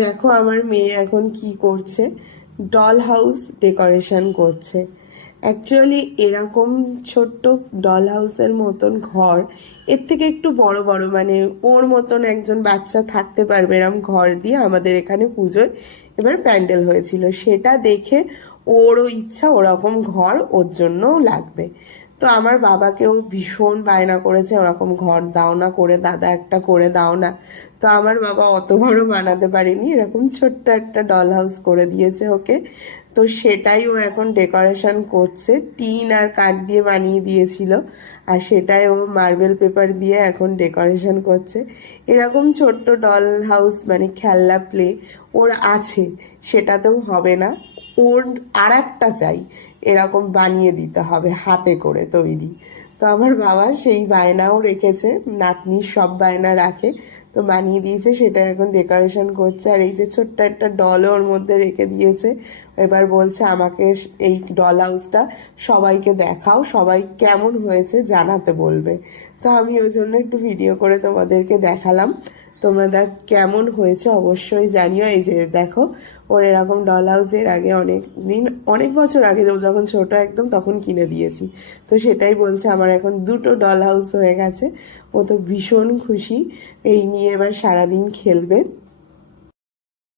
দেখো আমার মেয়ে এখন কি করছে, ডল হাউস ডেকোরেশন করছে। অ্যাকচুয়ালি এরকম ছোট্ট ডল হাউসের মতন ঘর, এর থেকে একটু বড় বড়, মানে ওর মতন একজন বাচ্চা থাকতে পারবে এরকম ঘর দিয়ে আমাদের এখানে পুজোয় এবার প্যান্ডেল হয়েছিল। সেটা দেখে ওরও ইচ্ছা ওরকম ঘর ওর জন্যও লাগবে। তো আমার বাবাকেও ভীষণ বায়না করেছে, ওরকম ঘর দাও না করে, দাদা একটা করে দাও না। তো আমার বাবা অত বড় বানাতে পারেনি, এরকম ছোট্ট একটা ডল হাউস করে দিয়েছে ওকে। তো সেটাই ও এখন ডেকোরেশন করছে, টিন আর কাঠ দিয়ে বানিয়ে দিয়েছিল, আর সেটাই ও মার্বেল পেপার দিয়ে এখন ডেকোরেশন করছে। এরকম ছোট্ট ডল হাউস মানে খেলনা প্লে ওর আছে, সেটাতেও হবে না, ওর আর একটা চাই, এরকম বানিয়ে দিতে হবে হাতে করে তৈরি। তো আমার বাবা সেই বায়নাও রেখেছে, নাতনির সব বায়না রাখে, তো বানিয়ে দিয়েছে, সেটা এখন ডেকোরেশন করছে। আর এই যে ছোট্ট একটা ডলও ওর মধ্যে রেখে দিয়েছে। এবার বলছে আমাকে এই ডল হাউসটা সবাইকে দেখাও, সবাই কেমন হয়েছে জানাতে বলবে। তো আমি ওই জন্য একটু ভিডিও করে তোমাদেরকে দেখালাম, তোমরা কেমন হয়েছে অবশ্যই জানিও। এই যে দেখো, ওর এরকম ডল হাউস এর আগে অনেক দিন, অনেক বছর আগে যখন ছোট একদম তখন কিনে দিয়েছি। তো সেটাই বলছে আমার এখন দুটো ডল হাউস হয়ে গেছে। ও তো ভীষণ খুশি, এই নিয়ে এবার সারাদিন খেলবে।